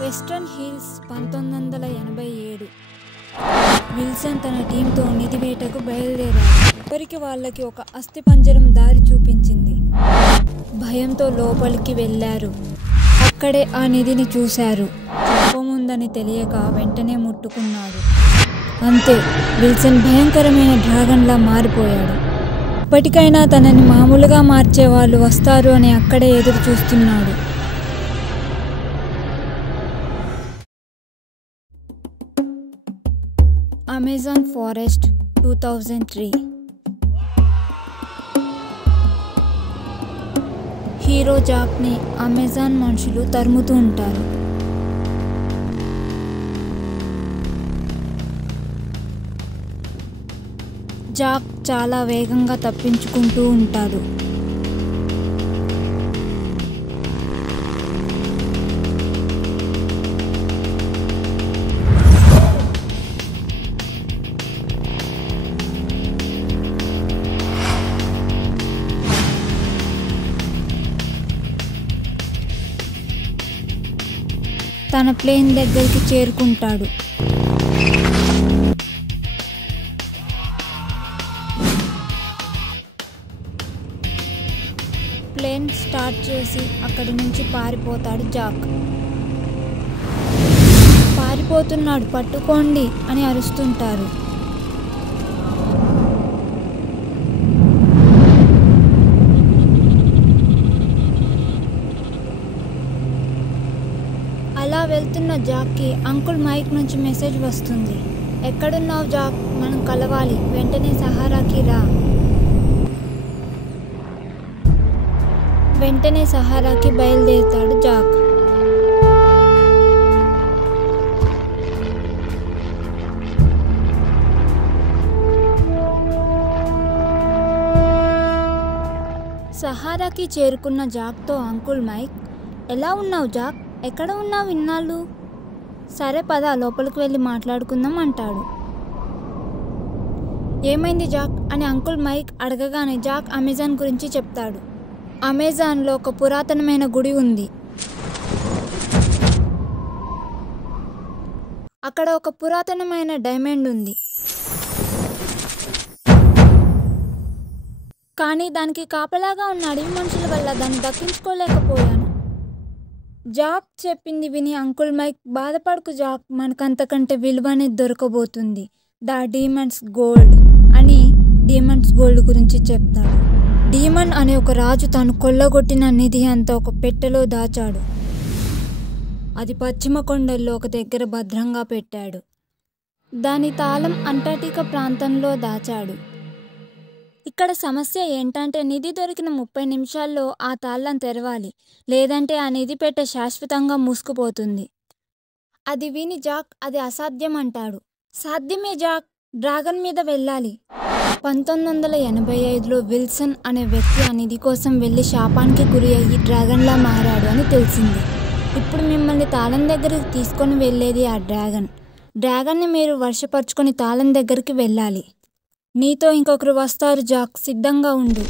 Western hills 1987. Wilson తన టీంతో నిధి వేటకు బయలుదేరాడు. చివరికి వాళ్ళకి ఒక అస్థిపంజరం దారి చూపించింది. భయంతో లోపలికి వెళ్ళారు. అక్కడే ఆ నిధిని చూశారు. చెప్పముందని తెలియక వెంటనే ముట్టుకున్నాడు. అంతే, విల్సన్ భయంకరమైన డ్రాగన్లా మారిపోయాడు. ఇప్పటికైనా తనని మామూలుగా మార్చే వాళ్ళు వస్తారు అని అక్కడే ఎదురు చూస్తున్నాడు. Amazon forest 2003. హీరో జాక్ని అమెజాన్ మనుషులు తరుముతూ ఉంటారు. జాక్ చాలా వేగంగా తప్పించుకుంటూ ఉంటాడు. తన ప్లేన్ దగ్గరికి చేరుకుంటాడు. ప్లేన్ స్టార్ట్ చేసి అక్కడి నుంచి పారిపోతాడు జాక్. పారిపోతున్నాడు, పట్టుకోండి అని అరుస్తుంటారు. అలా వెళ్తున్న జాక్కి అంకుల్ మైక్ నుంచి మెసేజ్ వస్తుంది. ఎక్కడున్నావు జాక్, మనం కలవాలి, వెంటనే సహారాకి రా. వెంటనే సహారాకి బయలుదేరుతాడు జాక్. సహారాకి చేరుకున్న జాక్తో అంకుల్ మైక్, ఎలా ఉన్నావు జాక్, ఎక్కడ ఉన్నావు ఇన్నాళ్ళు? సరే పద, లోపలికి వెళ్ళి మాట్లాడుకుందాం అంటాడు. ఏమైంది జాక్ అని అంకుల్ మైక్ అడగగానే జాక్ అమెజాన్ గురించి చెప్తాడు. అమెజాన్లో ఒక పురాతనమైన గుడి ఉంది. అక్కడ ఒక పురాతనమైన డైమండ్ ఉంది. కానీ దానికి కాపలాగా ఉన్న అడవి మనుషుల వల్ల దాన్ని దక్కించుకోలేకపోయాను. జాక్ చెప్పింది విని అంకుల్ మైక్, బాధపడకు జాక్, మనకంతకంటే విలువనేది దొరకబోతుంది, ద డీమన్స్ గోల్డ్ అని డీమన్స్ గోల్డ్ గురించి చెప్తాడు. డీమన్ అనే ఒక రాజు తాను కొల్లగొట్టిన నిధి అంతా ఒక పెట్టెలో దాచాడు. అది పశ్చిమ కొండల్లో ఒక దగ్గర భద్రంగా పెట్టాడు. దాని తాళం అంటార్టికా ప్రాంతంలో దాచాడు. ఇక్కడ సమస్య ఏంటంటే నిధి దొరికిన 30 నిమిషాల్లో ఆ తాళం తెరవాలి, లేదంటే ఆ నిధి పెట్టె శాశ్వతంగా మూసుకుపోతుంది. అది విని జాక్ అది అసాధ్యం అంటాడు. సాధ్యమే జాక్, డ్రాగన్ మీద వెళ్ళాలి. 1985లో విల్సన్ అనే వ్యక్తి ఆ నిధి కోసం వెళ్ళి శాపానికి గురి అయ్యి డ్రాగన్లా మారాడు అని తెలిసింది. ఇప్పుడు మిమ్మల్ని తాళం దగ్గరికి తీసుకొని వెళ్ళేది ఆ డ్రాగన్ని మీరు వర్షపరుచుకొని తాళం దగ్గరికి వెళ్ళాలి. నీతో ఇంకొకరు వస్తారు జాక్, సిద్ధంగా ఉండు.